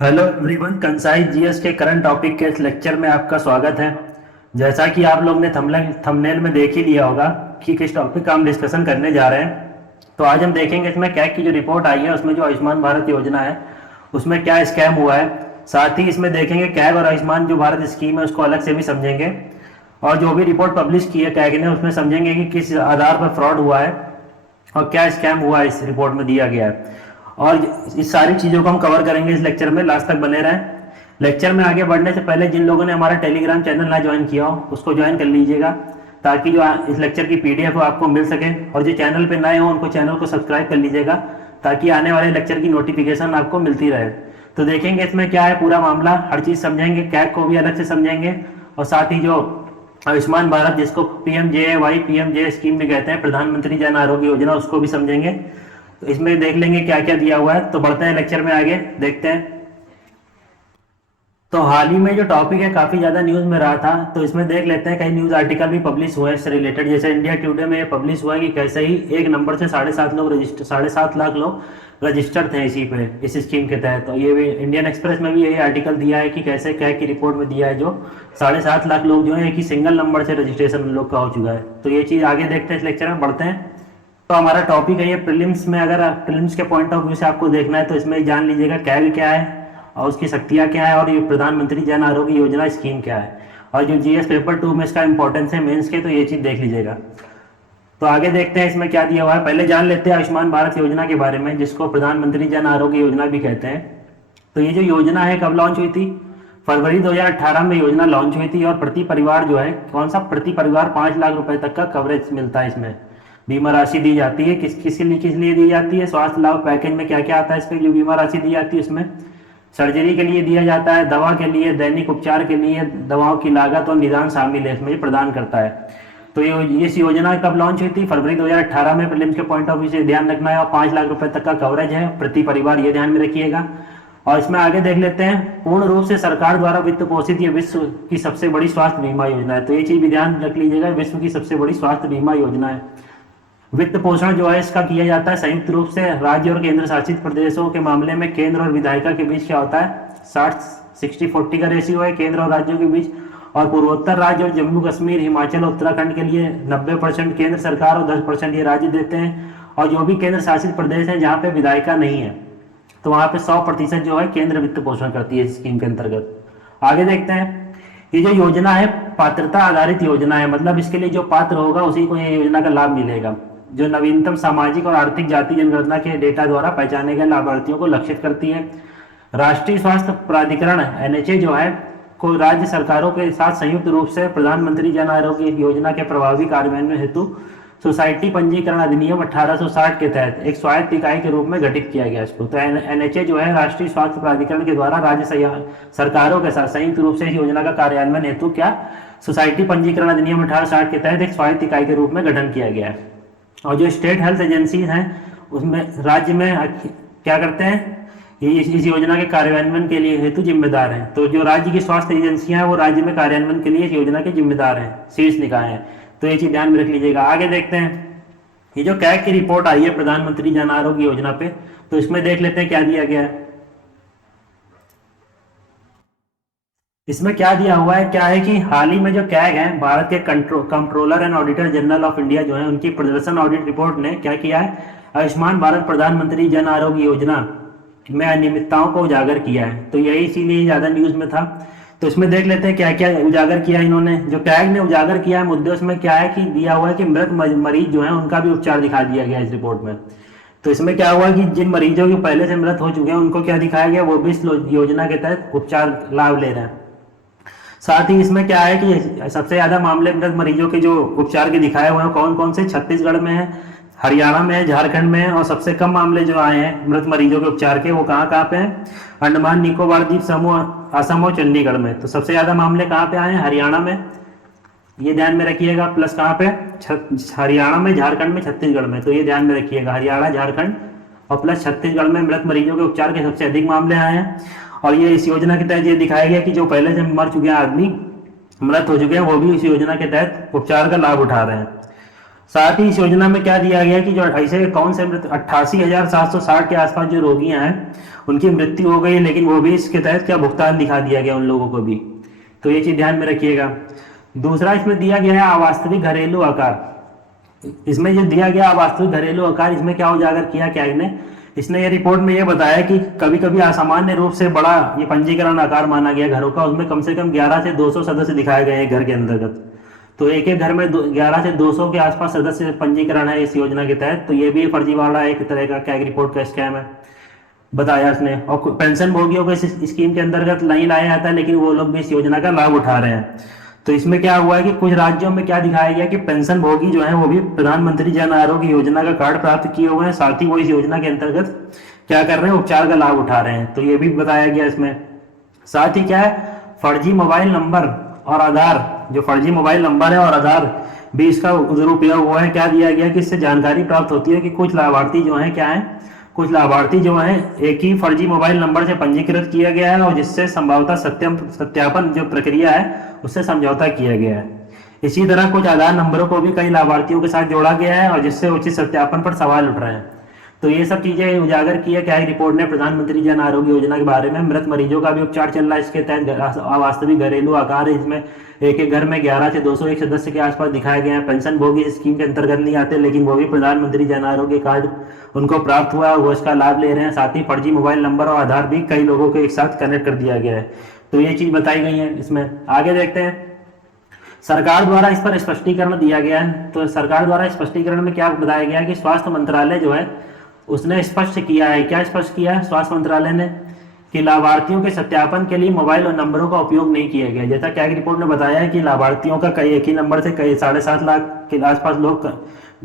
Hello everyone, Kansai GS के current topic के इस लेक्चर में आपका स्वागत है। जैसा कि आप लोग ने थंबनेल में देख ही लिया होगा कि किस टॉपिक का हम डिस्कशन करने जा रहे हैं। तो आज हम देखेंगे इसमें कैग की जो रिपोर्ट आई है उसमें जो आयुष्मान भारत योजना है उसमें क्या स्कैम हुआ है। साथ ही इसमें देखेंगे कैग और आयुष्मान जो भारत स्कीम है उसको अलग से भी समझेंगे, और जो भी रिपोर्ट पब्लिश की है कैग ने उसमें समझेंगे कि किस आधार पर फ्रॉड हुआ है और क्या स्कैम हुआ है इस रिपोर्ट में दिया गया है। और इस सारी चीज़ों को हम कवर करेंगे इस लेक्चर में, लास्ट तक बने रहें। लेक्चर में आगे बढ़ने से पहले जिन लोगों ने हमारा टेलीग्राम चैनल ना ज्वाइन किया हो उसको ज्वाइन कर लीजिएगा, ताकि जो इस लेक्चर की पीडीएफ हो आपको मिल सके, और जो चैनल पे नए हो उनको चैनल को सब्सक्राइब कर लीजिएगा ताकि आने वाले लेक्चर की नोटिफिकेशन आपको मिलती रहे। तो देखेंगे इसमें क्या है पूरा मामला, हर चीज़ समझेंगे, कैग को भी अलग से समझेंगे, और साथ ही जो आयुष्मान भारत जिसको पीएमजेएवाई पीएमजे स्कीम में कहते हैं, प्रधानमंत्री जन आरोग्य योजना, उसको भी समझेंगे। तो इसमें देख लेंगे क्या क्या दिया हुआ है। तो बढ़ते हैं लेक्चर में आगे, देखते हैं। तो हाल ही में जो टॉपिक है काफी ज्यादा न्यूज में रहा था, तो इसमें देख लेते हैं कई न्यूज आर्टिकल भी पब्लिश हुए हैं इससे रिलेटेड। जैसे इंडिया टुडे में ये पब्लिश हुआ है कि कैसे ही एक नंबर से 7.5 लाख लोग रजिस्टर्ड थे इसी पे, इस स्कीम के तहत। तो ये भी इंडियन एक्सप्रेस में भी यही आर्टिकल दिया है कि कैसे क्या की रिपोर्ट में दिया है जो 7.5 लाख लोग जो है एक ही सिंगल नंबर से रजिस्ट्रेशन लोग का हो चुका है। तो ये चीज आगे देखते हैं, इस लेक्चर में बढ़ते हैं। तो हमारा टॉपिक है ये प्रीलिम्स में, अगर प्रीलिम्स के पॉइंट ऑफ व्यू से आपको देखना है तो इसमें जान लीजिएगा कैग क्या है और उसकी शक्तियाँ क्या है, और ये प्रधानमंत्री जन आरोग्य योजना स्कीम क्या है, और जो जीएस पेपर 2 में इसका इंपॉर्टेंस है मेंस के, तो ये चीज़ देख लीजिएगा। तो आगे देखते हैं इसमें क्या दिया हुआ है। पहले जान लेते हैं आयुष्मान भारत योजना के बारे में, जिसको प्रधानमंत्री जन आरोग्य योजना भी कहते हैं। तो ये जो योजना है कब लॉन्च हुई थी? फरवरी 2018 में योजना लॉन्च हुई थी, और प्रति परिवार जो है, कौन सा, प्रति परिवार 5 लाख रुपए तक का कवरेज मिलता है। इसमें बीमा राशि दी जाती है। किस लिए दी जाती है? स्वास्थ्य लाभ पैकेज में क्या क्या आता है इस पर जो बीमा राशि दी जाती है उसमें? सर्जरी के लिए दिया जाता है, दवा के लिए, दैनिक उपचार के लिए, दवाओं की लागत और निदान शामिल है इसमें, प्रदान करता है। तो ये इस योजना कब लॉन्च हुई थी? फरवरी 2018 में। प्रीलिम्स के पॉइंट ऑफ व्यू से ध्यान रखना है, और 5 लाख रुपए तक का कवरेज है प्रति परिवार, ये ध्यान में रखिएगा। और इसमें आगे देख लेते हैं, पूर्ण रूप से सरकार द्वारा वित्त पोषित ये विश्व की सबसे बड़ी स्वास्थ्य बीमा योजना है। तो ये चीज भी ध्यान रख लीजिएगा, विश्व की सबसे बड़ी स्वास्थ्य बीमा योजना है। वित्त पोषण जो है इसका किया जाता है संयुक्त रूप से राज्य और केंद्र शासित प्रदेशों के मामले में केंद्र और विधायिका के बीच क्या होता है? 60-60-40 का रेशियो है केंद्र और राज्यों के बीच। और पूर्वोत्तर राज्य और जम्मू कश्मीर, हिमाचल और उत्तराखंड के लिए 90% केंद्र सरकार और 10% ये राज्य देते हैं। और जो भी केंद्र शासित प्रदेश है जहाँ पे विधायिका नहीं है तो वहाँ पे 100% जो है केंद्र वित्त पोषण करती है इस स्कीम के अंतर्गत। आगे देखते हैं, ये जो योजना है पात्रता आधारित योजना है, मतलब इसके लिए जो पात्र होगा उसी को ये योजना का लाभ मिलेगा। जो नवीनतम सामाजिक और आर्थिक जाति जनगणना के डेटा द्वारा पहचाने गए लाभार्थियों को लक्षित करती है। राष्ट्रीय स्वास्थ्य प्राधिकरण एनएचए जो है को राज्य सरकारों के साथ संयुक्त रूप से प्रधानमंत्री जन आरोग्य योजना के प्रभावी कार्यान्वयन हेतु सोसाइटी पंजीकरण अधिनियम 1860 के तहत एक स्वायत्त इकाई के रूप में गठित किया गया इसको। तो एनएचए जो है राष्ट्रीय स्वास्थ्य प्राधिकरण के द्वारा राज्य सरकारों के साथ संयुक्त रूप से इस योजना का कार्यान्वयन हेतु क्या सोसाइटी पंजीकरण अधिनियम 1860 के तहत एक स्वायत्त इकाई के रूप में गठन किया गया है। और जो स्टेट हेल्थ एजेंसी हैं उसमें राज्य में क्या करते हैं, ये इस योजना के कार्यान्वयन के लिए हेतु जिम्मेदार हैं। तो जो राज्य की स्वास्थ्य एजेंसियां हैं वो राज्य में कार्यान्वयन के लिए इस योजना के जिम्मेदार हैं, शीर्ष निकाय हैं। तो ये चीज ध्यान में रख लीजिएगा। आगे देखते हैं, ये जो कैग की रिपोर्ट आई है प्रधानमंत्री जन आरोग्य योजना पे, तो इसमें देख लेते हैं क्या दिया गया है। इसमें क्या दिया हुआ है, क्या है कि हाल ही में जो कैग है, भारत के controller and auditor general of India जो है, उनकी प्रदर्शन ऑडिट रिपोर्ट ने क्या किया है, आयुष्मान भारत प्रधानमंत्री जन आरोग्य योजना में अनियमितताओं को उजागर किया है। तो यही इसीलिए ज्यादा न्यूज में था। तो इसमें देख लेते हैं क्या क्या उजागर किया इन्होंने। जो कैग ने उजागर किया है मुद्दे, उसमें क्या है कि दिया हुआ है कि मृत मरीज जो है उनका भी उपचार दिखा दिया गया इस रिपोर्ट में। तो इसमें क्या हुआ कि जिन मरीजों के पहले से मृत हो चुके हैं उनको क्या दिखाया गया, वो भी इस योजना के तहत उपचार लाभ ले रहे हैं। साथ ही इसमें क्या है कि सबसे ज्यादा मामले मृत मरीजों के जो उपचार के दिखाए हुए हैं कौन कौन से, छत्तीसगढ़ में है, हरियाणा में है, झारखंड में है। और सबसे कम मामले जो आए हैं मृत मरीजों के उपचार के वो कहाँ कहाँ पे हैं, अंडमान निकोबार द्वीप समूह, असम और चंडीगढ़ में। तो सबसे ज्यादा मामले कहाँ पे आए हैं, हरियाणा में, ये ध्यान में रखिएगा। प्लस कहाँ पे, हरियाणा में, झारखंड में, छत्तीसगढ़ में। तो ये ध्यान में रखिएगा, हरियाणा, झारखंड और प्लस छत्तीसगढ़ में मृत मरीजों के उपचार के सबसे अधिक मामले आए हैं। और ये इस योजना के तहत ये दिखाया गया कि जो पहले से मर चुके हैं आदमी, मृत हो चुके हैं, वो भी इस योजना के तहत उपचार का लाभ उठा रहे हैं। साथ ही इस योजना में क्या दिया गया कि जो 88,760 के आसपास जो रोगियां हैं उनकी मृत्यु हो गई, लेकिन वो भी इसके तहत क्या भुगतान दिखा दिया गया उन लोगों को भी। तो ये चीज ध्यान में रखिएगा। दूसरा इसमें दिया गया है अवास्तविक घरेलू आकार। इसमें जो दिया गया वास्तविक घरेलू आकार, इसमें क्या उजागर किया कैग ने, इसने ये रिपोर्ट में ये बताया कि कभी कभी असामान्य रूप से बड़ा ये पंजीकरण आकार माना गया घरों का, उसमें कम से कम 11 से 200 सदस्य दिखाए गए हैं घर के अंतर्गत। तो एक एक घर में 11 से 200 के आसपास सदस्य पंजीकरण है इस योजना के तहत। तो ये भी फर्जीवाड़ा एक तरह का कैग रिपोर्ट का स्कैम है, बताया उसने। और पेंशन भोगियों को इस स्कीम के अंतर्गत नहीं लाया जाता है, लेकिन वो लोग भी इस योजना का लाभ उठा रहे हैं। तो इसमें क्या हुआ है कि कुछ राज्यों में क्या दिखाया गया कि पेंशन भोगी जो है वो भी प्रधानमंत्री जन आरोग्य योजना का कार्ड प्राप्त किए हुए हैं, साथ ही वो इस योजना के अंतर्गत क्या कर रहे हैं, उपचार का लाभ उठा रहे हैं। तो ये भी बताया गया इसमें। साथ ही क्या है, फर्जी मोबाइल नंबर और आधार, जो फर्जी मोबाइल नंबर है और आधार भी इसका दुरुपयोग हुआ है। क्या दिया गया कि इससे जानकारी प्राप्त होती है कि कुछ लाभार्थी जो है क्या है, कुछ लाभार्थी जो है एक ही फर्जी मोबाइल नंबर से पंजीकृत किया गया है और जिससे संभवतः सत्यापन जो प्रक्रिया है उससे समझौता किया गया है। इसी तरह कुछ आधार नंबरों को भी कई लाभार्थियों के साथ जोड़ा गया है और जिससे उचित सत्यापन पर सवाल उठ रहे हैं। तो ये सब चीजें उजागर की है क्या रिपोर्ट ने प्रधानमंत्री जन आरोग्य योजना के बारे में। मृत मरीजों का भी उपचार चल रहा है इसके तहत। अवास्तविक घरेलू आकार है इसमें, एक एक घर में 11 से 201 सदस्य के आसपास दिखाए गए हैं। पेंशन भोगी इस स्कीम के अंतर्गत नहीं आते, लेकिन वो भी प्रधानमंत्री जन आरोग्य कार्ड उनको प्राप्त हुआ है, वो इसका लाभ ले रहे हैं। साथ ही फर्जी मोबाइल नंबर और आधार भी कई लोगों को एक साथ कनेक्ट कर दिया गया है। तो ये चीज बताई गई है इसमें। आगे देखते हैं, सरकार द्वारा इस पर स्पष्टीकरण दिया गया है। तो सरकार द्वारा स्पष्टीकरण में क्या बताया गया है कि स्वास्थ्य मंत्रालय जो है उसने स्पष्ट किया है, क्या स्पष्ट किया है स्वास्थ्य मंत्रालय ने, कि लाभार्थियों के सत्यापन के लिए मोबाइल और नंबरों का उपयोग नहीं किया गया। जैसा कैग रिपोर्ट ने बताया है कि लाभार्थियों का कई एक ही नंबर से कई 7.5 लाख के आसपास लोग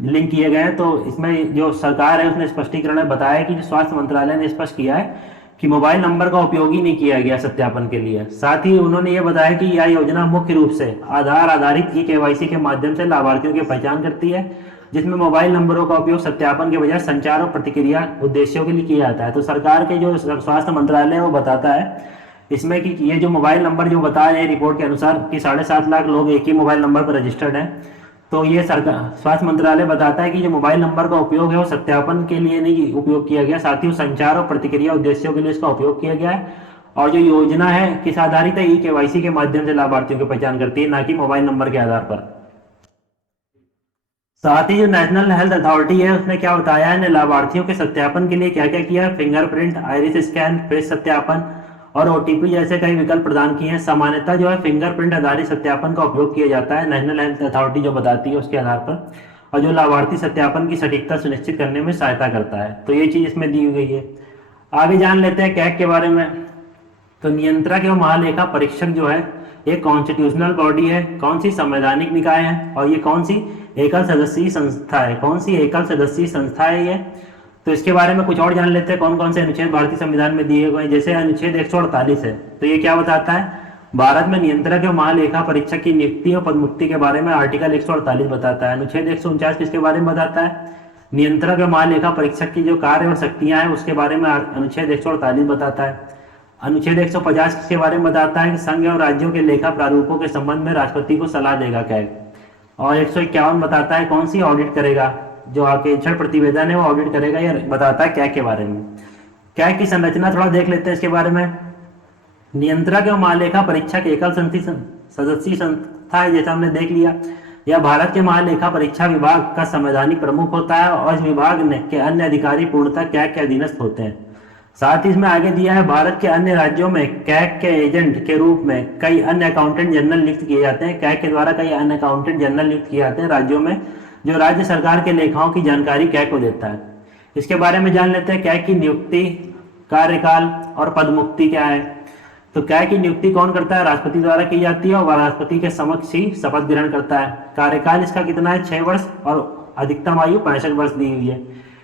लिंक किए गए हैं। तो इसमें जो सरकार है उसने स्पष्टीकरण में बताया कि स्वास्थ्य मंत्रालय ने स्पष्ट किया है कि मोबाइल नंबर का उपयोग ही नहीं किया गया सत्यापन के लिए। साथ ही उन्होंने ये बताया कि यह योजना मुख्य रूप से आधार आधारित केवाईसी के माध्यम से लाभार्थियों की पहचान करती है, जिसमें मोबाइल नंबरों का उपयोग सत्यापन के बजाय संचार और प्रतिक्रिया उद्देश्यों के लिए किया जाता है। तो सरकार के जो स्वास्थ्य मंत्रालय है वो बताता है इसमें कि ये जो मोबाइल नंबर जो बता रहे हैं रिपोर्ट के अनुसार कि 7.5 लाख लोग एक ही मोबाइल नंबर पर रजिस्टर्ड हैं। तो ये सरकार स्वास्थ्य मंत्रालय बताता है कि जो मोबाइल नंबर का उपयोग है वो सत्यापन के लिए नहीं उपयोग किया गया, साथ ही संचार और प्रतिक्रिया उद्देश्यों के लिए इसका उपयोग किया गया है। और जो योजना है किस आधारित है, केवाईसी के माध्यम से लाभार्थियों की पहचान करती है, ना कि मोबाइल नंबर के आधार पर। साथ ही जो नेशनल हेल्थ अथॉरिटी है उसने क्या बताया है, लाभार्थियों के सत्यापन के लिए क्या क्या किया है, फिंगरप्रिंट, आइरिस स्कैन, फेस सत्यापन और ओटीपी जैसे कई विकल्प प्रदान किए हैं। सामान्यतः जो है फिंगरप्रिंट आधारित सत्यापन का उपयोग किया जाता है, नेशनल हेल्थ अथॉरिटी जो बताती है उसके आधार पर, और जो लाभार्थी सत्यापन की सटीकता सुनिश्चित करने में सहायता करता है। तो ये चीज इसमें दी गई है। आगे जान लेते हैं कैग के बारे में। तो नियंत्रक एवं महालेखा परीक्षक जो है एक कॉन्स्टिट्यूशनल बॉडी है, कौन सी संवैधानिक निकाय है, और ये कौन सी एकल सदस्यीय संस्था है, कौन सी एकल सदस्यीय संस्था है ये। तो इसके बारे में कुछ और जान लेते हैं कौन कौन से अनुच्छेद भारतीय संविधान में दिए गए। जैसे अनुच्छेद 148 है, तो ये क्या बताता है, भारत में नियंत्रक एवं महालेखा परीक्षक की नियुक्ति और पदमुक्ति के बारे में आर्टिकल 148 बताता है। अनुच्छेद 149 किसके बारे में बताता है, नियंत्रक एवं महालेखा परीक्षक की जो कार्य और शक्तियां हैं उसके बारे में अनुच्छेद 148 बताता है। अनुच्छेद 150 किसके बारे में बताता है कि संघ और राज्यों के लेखा प्रारूपों के संबंध में राष्ट्रपति को सलाह देगा कैग। और 151 बताता है कौन सी ऑडिट करेगा, जो आकेक्षण प्रतिवेदन है वो ऑडिट करेगा, ये बताता है कैग के बारे में। कैग की संरचना थोड़ा देख लेते हैं इसके बारे में। नियंत्रक एवं महालेखा परीक्षक एकल सदस्यीय संस्था है, जैसा हमने देख लिया। यह भारत के महालेखा परीक्षा विभाग का संवैधानिक प्रमुख होता है और इस विभाग के अन्य अधिकारी पूर्णतः कैग के अधीनस्थ होते हैं। साथ ही इसमें आगे दिया है, भारत के अन्य राज्यों में कैग के एजेंट के रूप में कई अन्य अकाउंटेंट जनरल नियुक्त किए जाते हैं। कैग के द्वारा कई अन्य अकाउंटेंट जनरल नियुक्त किए जाते हैं राज्यों में, जो राज्य सरकार के लेखाओं की जानकारी कैग को देता है। इसके बारे में जान लेते हैं, कैग की नियुक्ति, कार्यकाल और पदमुक्ति क्या है। तो कैग की नियुक्ति कौन करता है, राष्ट्रपति द्वारा की जाती है और राष्ट्रपति के समक्ष ही शपथ ग्रहण करता है। कार्यकाल इसका कितना है, 6 वर्ष, और अधिकतम आयु 65 वर्ष दी हुई है।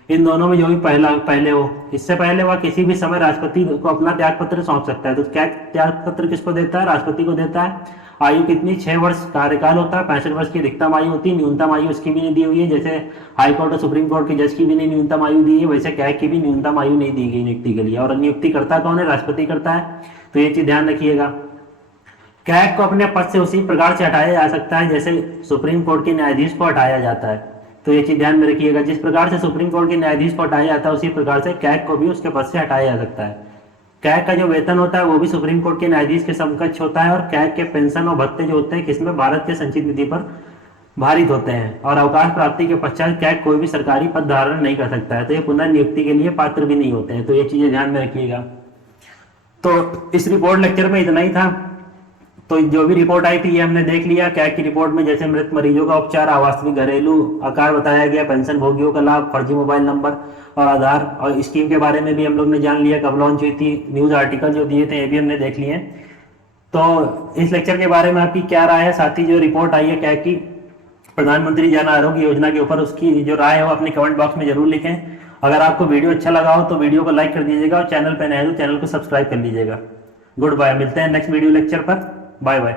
इन दोनों में जो भी पहले हो, इससे पहले वह किसी भी समय राष्ट्रपति को अपना त्याग पत्र सौंप सकता है। तो कैग त्याग पत्र किसको देता है, राष्ट्रपति को देता है। आयु कितनी, 6 वर्ष कार्यकाल होता है, 65 वर्ष की अधिकतम आयु होती है। न्यूनतम आयु इसकी भी नहीं दी हुई है, जैसे हाई कोर्ट और सुप्रीम कोर्ट के जज की भी नहीं न्यूनतम आयु दी है, वैसे कैग की भी न्यूनतम आयु नहीं दी गई नियुक्ति के लिए। और नियुक्ति करता कौन है, राष्ट्रपति करता है। तो ये चीज ध्यान रखिएगा। कैग को अपने पद से उसी प्रकार से हटाया जा सकता है जैसे सुप्रीम कोर्ट के न्यायाधीश को हटाया जाता है। तो ये चीज ध्यान में रखिएगा। जिस प्रकार से सुप्रीम कोर्ट के न्यायाधीश को हटाया जाता है उसी प्रकार से कैग को भी उसके पद से हटाया जा सकता है। कैग का जो वेतन होता है वो भी सुप्रीम कोर्ट के न्यायाधीश के समकक्ष होता है, और कैग के पेंशन और भत्ते जो होते हैं किसमें, भारत के संचित निधि पर भारित होते हैं। और अवकाश प्राप्ति के पश्चात कैग कोई भी सरकारी पद धारण नहीं कर सकता है, तो ये पुनर्नियुक्ति के लिए पात्र भी नहीं होते हैं। तो ये चीजें ध्यान में रखिएगा। तो इस रिपोर्ट लेक्चर में इतना ही था। तो जो भी रिपोर्ट आई थी ये हमने देख लिया। कैग की रिपोर्ट में जैसे मृत मरीजों का उपचार, अवास्तविक घरेलू आकार बताया गया, पेंशन भोगियों का लाभ, फर्जी मोबाइल नंबर और आधार और स्कीम के बारे में भी हम लोग ने जान लिया, कब लॉन्च हुई थी, न्यूज आर्टिकल जो दिए थे ये भी हमने देख लिए। तो इस लेक्चर के बारे में आपकी क्या राय है? साथ ही जो रिपोर्ट आई है कैग की प्रधानमंत्री जन आरोग्य योजना के ऊपर, उसकी जो राय है वो अपने कमेंट बॉक्स में जरूर लिखें। अगर आपको वीडियो अच्छा लगा हो तो वीडियो को लाइक कर दीजिएगा, और चैनल पर नए हो तो चैनल को सब्सक्राइब कर लीजिएगा। गुड बाय, मिलते हैं नेक्स्ट वीडियो लेक्चर पर। Bye bye.